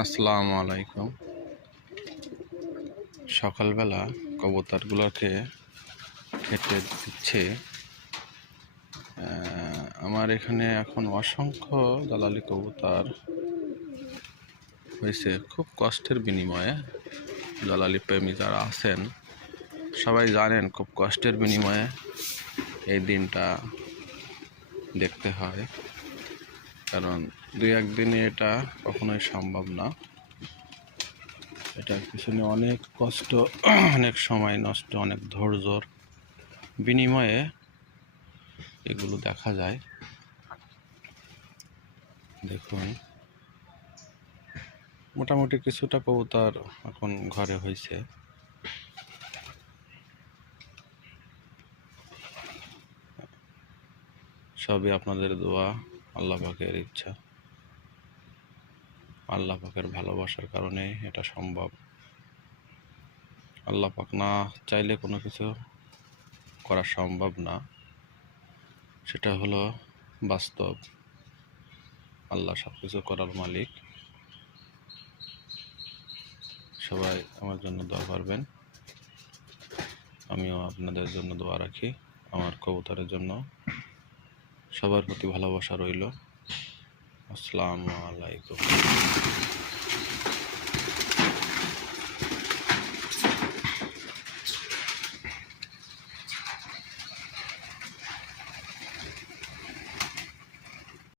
আসসালামু আলাইকুম। সকালবেলা কবুতরগুলোকে খেতে দিচ্ছে। আমার এখানে এখন অসংখ্য দালালি কবুতর হয়েছে, খুব কষ্টের বিনিময়ে। দালালি প্রেমী যারা আছেন সবাই জানেন, খুব কষ্টের বিনিময়ে এই দিনটা দেখতে হয়, কারণ দুই একদিনে এটা কখনোই সম্ভব না। এটার পিছনে অনেক কষ্ট, অনেক সময় নষ্ট, অনেক ধৈর্যর বিনিময়ে এগুলো দেখা যায়। দেখুন, মোটামুটি কিছুটা কবুতর এখন ঘরে হয়েছে। সবই আপনাদের দোয়া, আল্লাহ পাকের ইচ্ছা, আল্লাহ পাকের ভালোবাসার কারণে এটা সম্ভব। আল্লাহ পাক না চাইলে কোনো কিছু করা সম্ভব না, সেটা হলো বাস্তব। আল্লাহ সব কিছু করার মালিক। সবাই আমার জন্য দোয়া করবেন, আমিও আপনাদের জন্য দোয়া রাখি। আমার কবুতরের জন্য সবার প্রতি ভালোবাসা রইল। আসসালামু আলাইকুম।